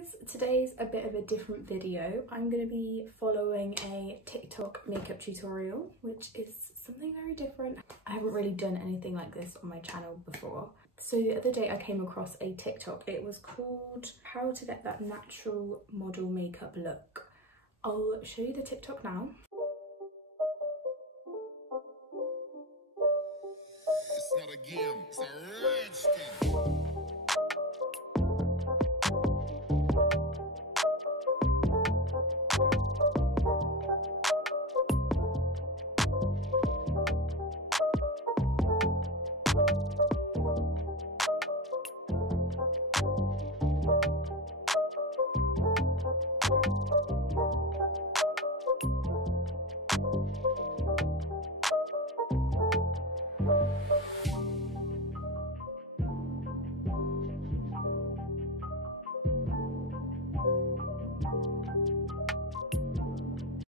guys, today's a bit of a different video. I'm going to be following a TikTok makeup tutorial, which is something very different. I haven't really done anything like this on my channel before. So the other day I came across a TikTok. It was called How to Get That Natural Model Makeup Look. I'll show you the TikTok now. It's not a game, it's a rich thing.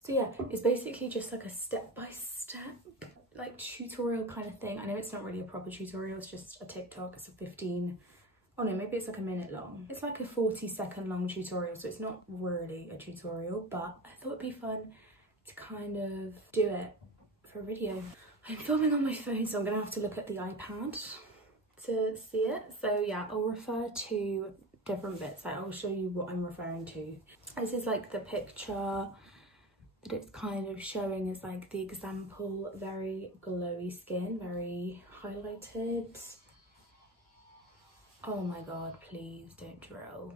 So yeah, it's basically just like a step-by-step like tutorial kind of thing. I know it's not really a proper tutorial, it's just a TikTok. It's a 15, oh no, maybe it's like a minute long. It's like a 40-second long tutorial, so it's not really a tutorial, but I thought it'd be fun to kind of do it for a video. I'm filming on my phone, so I'm gonna have to look at the iPad to see it. So yeah, I'll refer to different bits. Like, I'll show you what I'm referring to. This is like the picture that it's kind of showing is like the example, very glowy skin, very highlighted. Oh my god, please don't drill.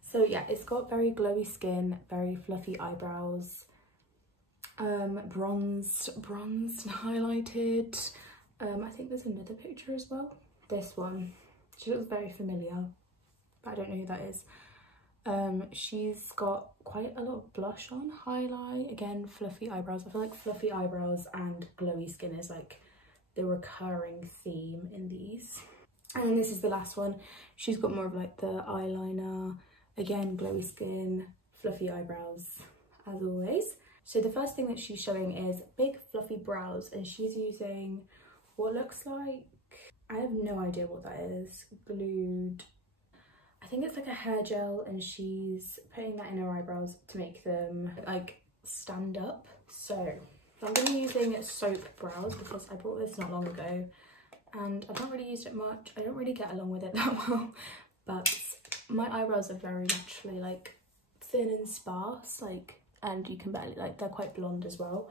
So yeah, it's got very glowy skin, very fluffy eyebrows, bronzed and highlighted. I think there's another picture as well. This one, she looks very familiar, but I don't know who that is. She's got quite a lot of blush on, highlight, again fluffy eyebrows. I feel like fluffy eyebrows and glowy skin is like the recurring theme in these. And then this is the last one. She's got more of like the eyeliner, again glowy skin, fluffy eyebrows as always. So the first thing that she's showing is big fluffy brows, and she's using what looks like, I have no idea what that is, glued, I think it's like a hair gel, and she's putting that in her eyebrows to make them like stand up. So I'm going to be using soap brows because I bought this not long ago and I've not really used it much. I don't really get along with it that well, but my eyebrows are very naturally like thin and sparse, like, and you can barely, like, they're quite blonde as well.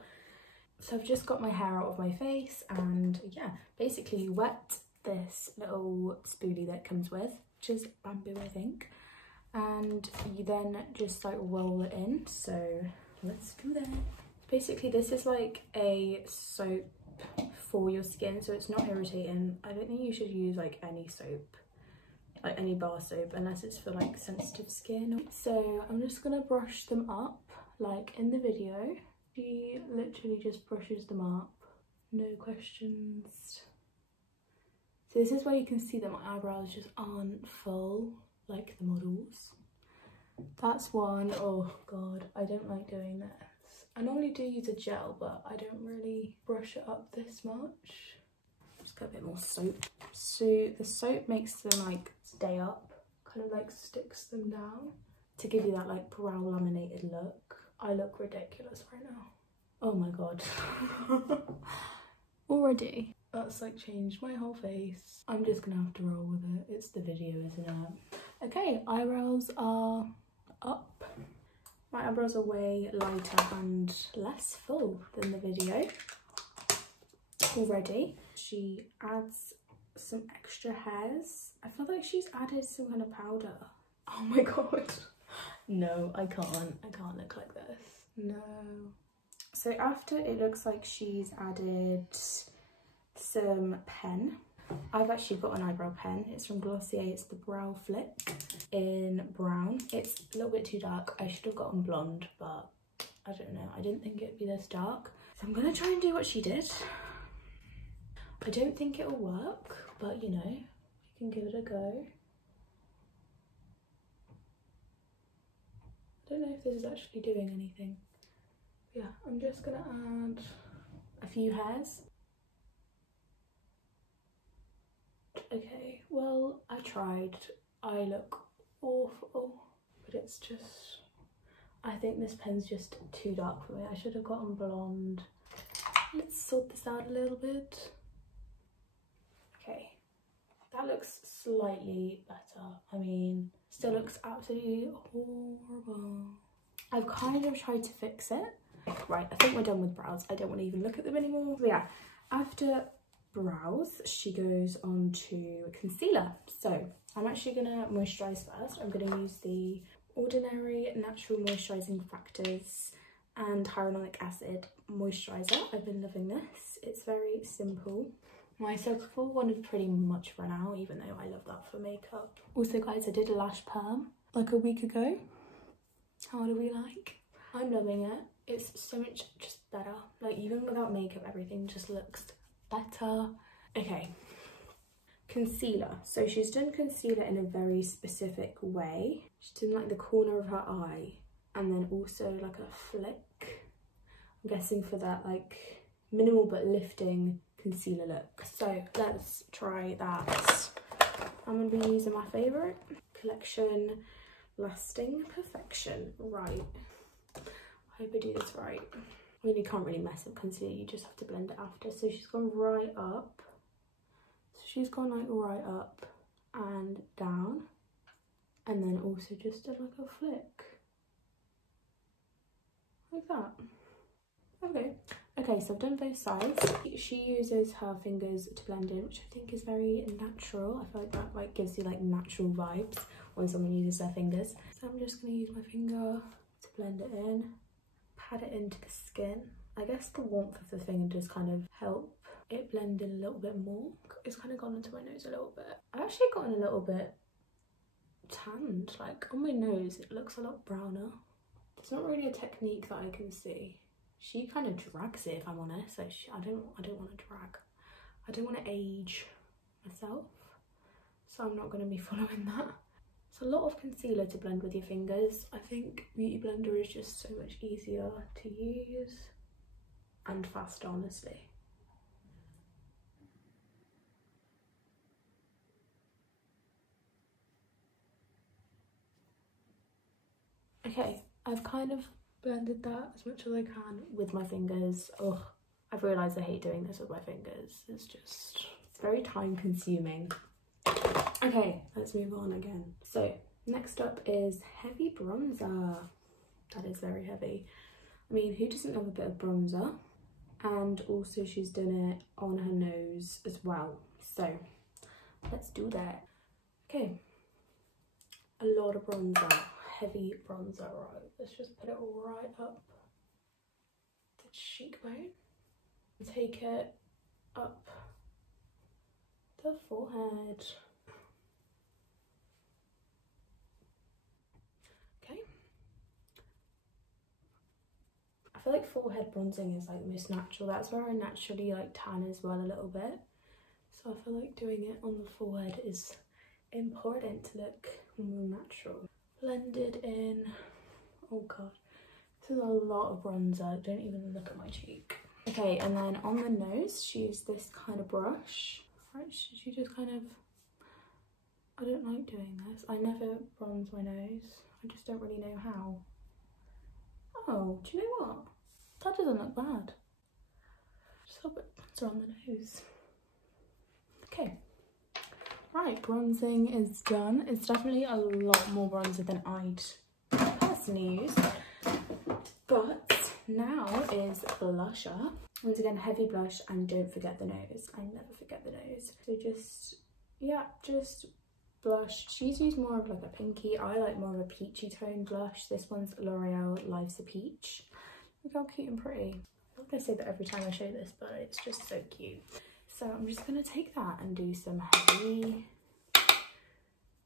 So I've just got my hair out of my face, and yeah, basically you wet this little spoolie that comes with, which is bamboo I think, and you then just like roll it in. So let's do that. Basically this is like a soap for your skin, so it's not irritating. I don't think you should use like any soap, like any bar soap, unless it's for like sensitive skin. So I'm just gonna brush them up like in the video. She literally just brushes them up, no questions. So this is where you can see that my eyebrows just aren't full like the models. That's one. Oh god, I don't like doing this. I normally do use a gel, but I don't really brush it up this much. Just got a bit more soap. So the soap makes them like stay up, kind of like sticks them down to give you that like brow laminated look. I look ridiculous right now. Oh my god. Already. That's like changed my whole face. I'm just gonna have to roll with it. It's the video, isn't it? Okay, eyebrows are up. My eyebrows are way lighter and less full than the video already. She adds some extra hairs. I feel like she's added some kind of powder. Oh my god. No, I can't look like this. No. So after, it looks like she's added some pen. I've actually got an eyebrow pen. It's from Glossier. It's the Brow Flick in brown. It's a little bit too dark. I should have gotten blonde, but I don't know. I didn't think it'd be this dark. So I'm gonna try and do what she did. I don't think it'll work, but you know, you can give it a go. I don't know if this is actually doing anything. Yeah, I'm just gonna add a few hairs. Okay, well, I tried. I look awful, but it's just, I think this pen's just too dark for me. I should have gotten blonde. Let's sort this out a little bit. Okay, that looks slightly better. I mean, still looks absolutely horrible. I've kind of tried to fix it. Right, I think we're done with brows. I don't want to even look at them anymore. But yeah, after brows, she goes on to concealer. So I'm actually gonna moisturize first. I'm gonna use the Ordinary Natural Moisturizing Factors and Hyaluronic Acid Moisturizer. I've been loving this. It's very simple. My circle one is pretty much run out, even though I love that for makeup. Also guys, I did a lash perm like a week ago. How do we like? I'm loving it. It's so much just better. Like even without makeup, everything just looks better. Okay, concealer. So she's done concealer in a very specific way. She's done like the corner of her eye and then also like a flick. I'm guessing for that like minimal but lifting concealer look. So let's try that. I'm gonna be using my favorite collection, Lasting Perfection. Right, I hope I do this right. I mean, you can't really mess up concealer, you just have to blend it after. So she's gone right up. So she's gone like right up and down, and then also just did like a flick like that. Okay, so I've done both sides. She uses her fingers to blend in, which I think is very natural. I feel like that like gives you like natural vibes when someone uses their fingers. So I'm just going to use my finger to blend it in, pat it into the skin. I guess the warmth of the finger does kind of help it blend in a little bit more. It's kind of gone into my nose a little bit. I've actually gotten a little bit tanned, like on my nose it looks a lot browner. There's not really a technique that I can see. She kind of drags it, if I'm honest. Like I don't want to drag. I don't want to age myself, so I'm not going to be following that. It's a lot of concealer to blend with your fingers. I think Beauty Blender is just so much easier to use and fast, honestly. Okay, I've kind of blended that as much as I can with my fingers. Oh, I've realised I hate doing this with my fingers. It's very time consuming. Okay, let's move on again. So next up is heavy bronzer. That is very heavy. I mean, who doesn't love a bit of bronzer? And also she's done it on her nose as well. So let's do that. Okay, a lot of bronzer. Heavy bronzer, right? Let's just put it right up the cheekbone. Take it up the forehead. Okay. I feel like forehead bronzing is like most natural. That's where I naturally like tan as well a little bit. So I feel like doing it on the forehead is important to look more natural. Blended in. Oh god, this is a lot of bronzer. Don't even look at my cheek. Okay, and then on the nose she used this kind of brush. Right, she just kind of, I don't like doing this. I never bronze my nose. I just don't really know how. Oh, do you know what? That doesn't look bad. Just a bit of bronzer on the nose. Okay. Right, bronzing is done. It's definitely a lot more bronzer than I'd personally use. But now is blusher. Once again, heavy blush, and don't forget the nose. I never forget the nose. So just, yeah, just blush. She's used more of like a pinky. I like more of a peachy tone blush. This one's L'Oreal Life's a Peach. Look how cute and pretty. I feel like I say that every time I show this, but it's just so cute. So I'm just gonna take that and do some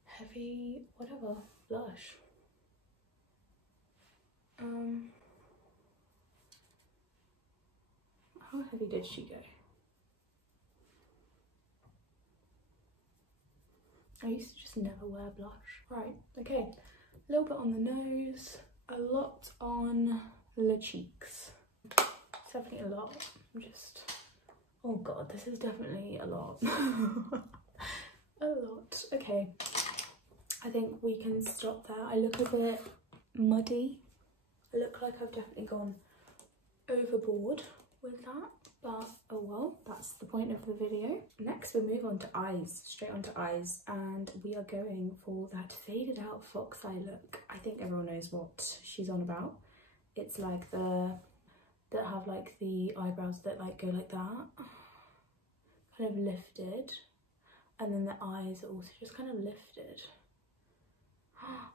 heavy, whatever, blush. How heavy did she go? I used to just never wear blush. Right, okay, a little bit on the nose, a lot on the cheeks. It's definitely a lot. I'm just, oh god, this is definitely a lot. A lot. Okay, I think we can stop there. I look a bit muddy. I look like I've definitely gone overboard with that, but oh well, that's the point of the video. Next we move on to eyes, straight on to eyes, and we are going for that faded out fox eye look. I think everyone knows what she's on about. It's like that have like the eyebrows that like go like that, kind of lifted, and then the eyes are also just kind of lifted.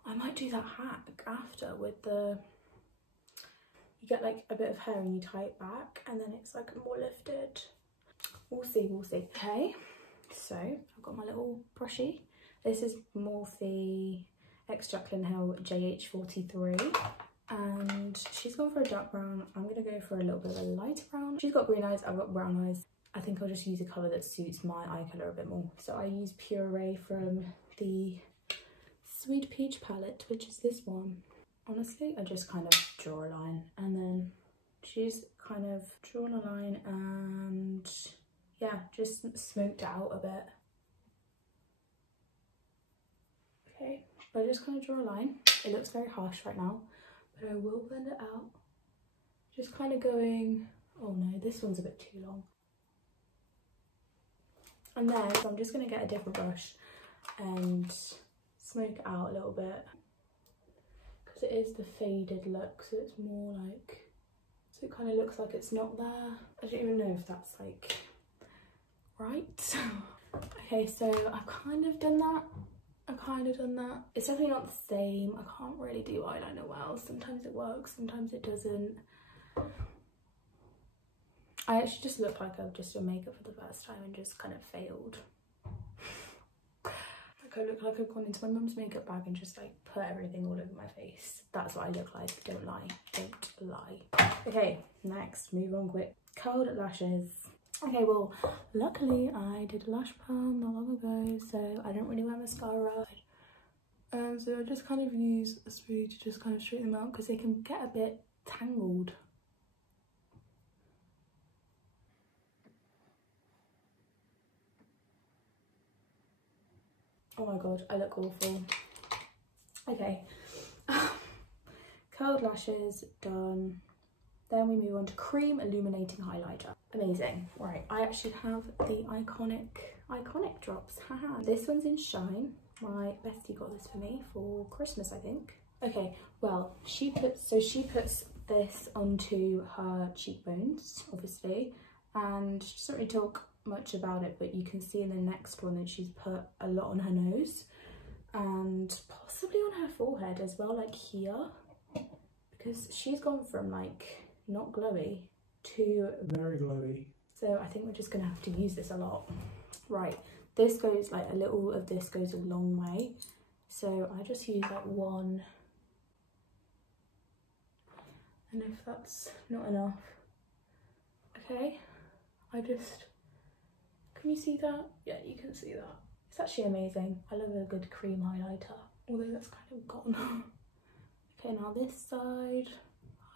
I might do that hack after with the, you get like a bit of hair and you tie it back and then it's like more lifted. We'll see, we'll see. Okay, so I've got my little brushie. This is Morphe X Jaclyn Hill JH43 and she's gone for a dark brown. I'm gonna go for a little bit of a lighter brown. She's got green eyes, I've got brown eyes. I think I'll just use a colour that suits my eye colour a bit more. So I use Puree from the Sweet Peach palette, which is this one. Honestly, I just kind of draw a line and then she's kind of drawn a line and yeah, just smoked it out a bit. Okay, but I just kind of draw a line. It looks very harsh right now, but I will blend it out. Just kind of going, oh no, this one's a bit too long. And then so I'm just going to get a different brush and smoke it out a little bit. It is the faded look, so it's more like, so it kind of looks like it's not there. I don't even know if that's like right. Okay, so I've kind of done that. It's definitely not the same. I can't really do eyeliner well. Sometimes it works, sometimes it doesn't. I actually just look like I've just done makeup for the first time and just kind of failed. I look like I've gone into my mum's makeup bag and just like put everything all over my face. That's what I look like, don't lie, don't lie. Okay, next, move on quick. Curled lashes. Okay, well, luckily I did a lash perm not long ago, so I don't really wear mascara. So I just kind of use a spoolie to just kind of straighten them out because they can get a bit tangled. Oh my god, I look awful. Okay, curled lashes done. Then we move on to cream illuminating highlighter. Amazing. Right, I actually have the iconic drops. Haha. This one's in Shine. My bestie got this for me for Christmas, I think. Okay, well, she puts this onto her cheekbones, obviously, and she doesn't really talk much about it, but you can see in the next one that she's put a lot on her nose and possibly on her forehead as well, like here, because she's gone from like not glowy to very glowy. So I think we're just gonna have to use this a lot. Right, this goes like, a little of this goes a long way, so I just use like one, and if that's not enough, okay, I just, can you see that? Yeah, you can see that. It's actually amazing. I love a good cream highlighter, although that's kind of gone. Okay, now this side.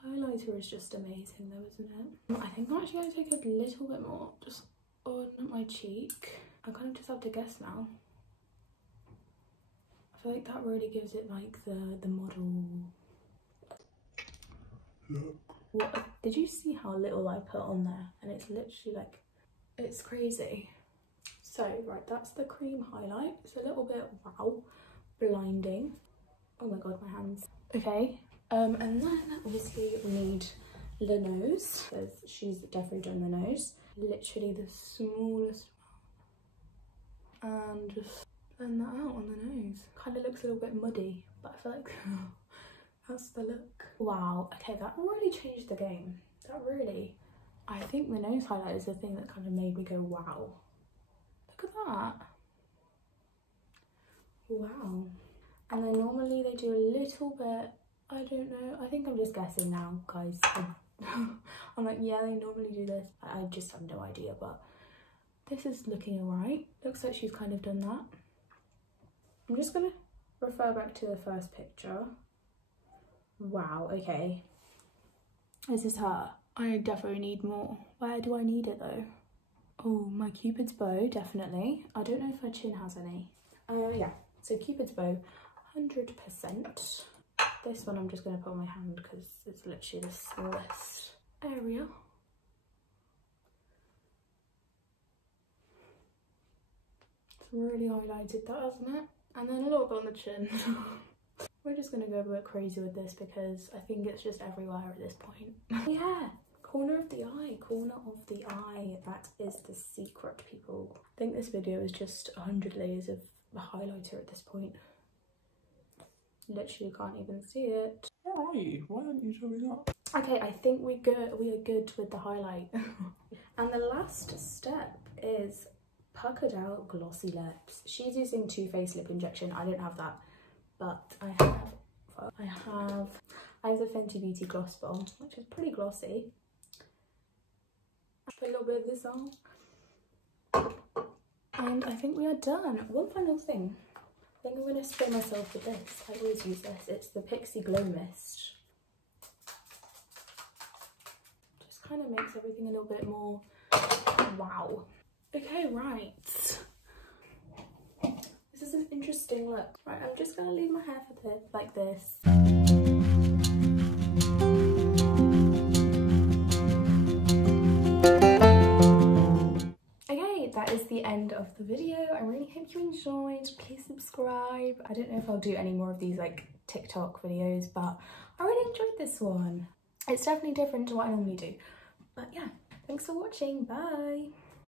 Highlighter is just amazing though, isn't it? I think I'm actually going to take a little bit more just on my cheek. I kind of just have to guess now. I feel like that really gives it like the model look. What, did you see how little I put on there? And it's literally like, it's crazy. So, right, that's the cream highlight. It's a little bit, wow, blinding. Oh my god, my hands. Okay, and then obviously we need the nose, because she's definitely done the nose. Literally the smallest amount. And just blend that out on the nose. Kind of looks a little bit muddy, but I feel like that's the look. Wow, okay, that really changed the game. That really, I think the nose highlight is the thing that kind of made me go, wow. Look at that. Wow. And then normally they do a little bit, I don't know, I think I'm just guessing now, guys. I'm like, yeah, they normally do this. I just have no idea, but this is looking alright. Looks like she's kind of done that. I'm just gonna refer back to the first picture. Wow, okay. This is her. I definitely need more. Where do I need it though? Oh, my Cupid's bow, definitely. I don't know if her chin has any. Yeah. So Cupid's bow, 100%. This one I'm just going to put on my hand because it's literally the smallest area. It's really highlighted that, hasn't it? And then a little bit on the chin. We're just going to go a bit crazy with this because I think it's just everywhere at this point. Yeah, corner of the eye, corner of the eye. That is the secret, people. I think this video is just 100 layers of a highlighter at this point. Literally can't even see it. Alright, why don't you tell me that? Okay, I think we are good with the highlight. And the last step is puckered out glossy lips. She's using Too Faced lip injection. I don't have that, but I have the Fenty Beauty Gloss Bomb, which is pretty glossy. Put a little bit of this on, and I think we are done. One final thing. I think I'm going to spray myself with this. I always use this. It's the Pixie Glow Mist. Just kind of makes everything a little bit more wow. Okay, right. This is an interesting look. Right, I'm just going to leave my hair for this, like this. That is the end of the video. I really hope you enjoyed. Please subscribe. I don't know if I'll do any more of these like TikTok videos, but I really enjoyed this one. It's definitely different to what I normally do. But yeah, thanks for watching. Bye.